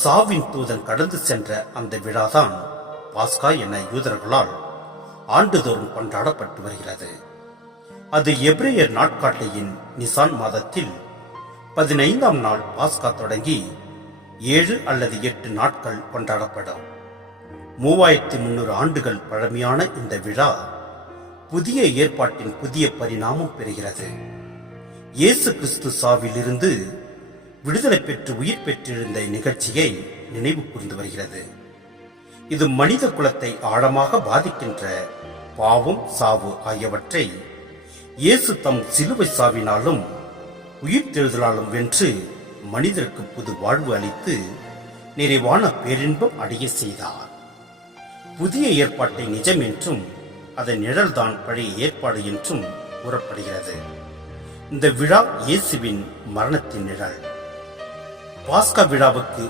சாவின் தூதன் கடந்து சென்ற அந்த விழாதான் பாஸ்கா என யூதர்களால் ஆண்டுதோறும் கொண்டாடப்பட்டு வருகிறது. அது எபிரேயர் நாட்காட்டியின் நிசான் மாதத்தில் 15ஆம் நாள் பாஸ்கா தொடங்கி 7 அல்லது 8 நாட்கள் கொண்டாடப்படும். 3300 ஆண்டுகள் பழமையான இந்த விழா புதிய ஏற்பாட்டின் புதிய பரிணாமம் பெறுகிறது. இயேசு கிறிஸ்து சாவிலிருந்து விடுதலை பெற்று உயிர் பெற்றிருந்த நிகழ்ச்சியை நினைவு கூர்ந்து வருகிறது. இது மனித குலத்தை ஆழமாக பாதிக்கின்ற பாவம், சாவு ஆகியவற்றை இயேசு தம் சிலுவை சாவினாலும் உயிர்த்தெழுதலாலும் வென்று மனிதருக்கு புது வாழ்வு அளித்து நிறைவான பேரின்பம் அடைய செய்தார். புதிய ஏற்பாட்டை நிஜம் என்றும் அதன் நிழல்தான் பழைய ஏற்பாடு என்றும் கூறப்படுகிறது. இந்த விழா இயேசுவின் மரணத்தின் நிழல். பாஸ்கா விழாவுக்கு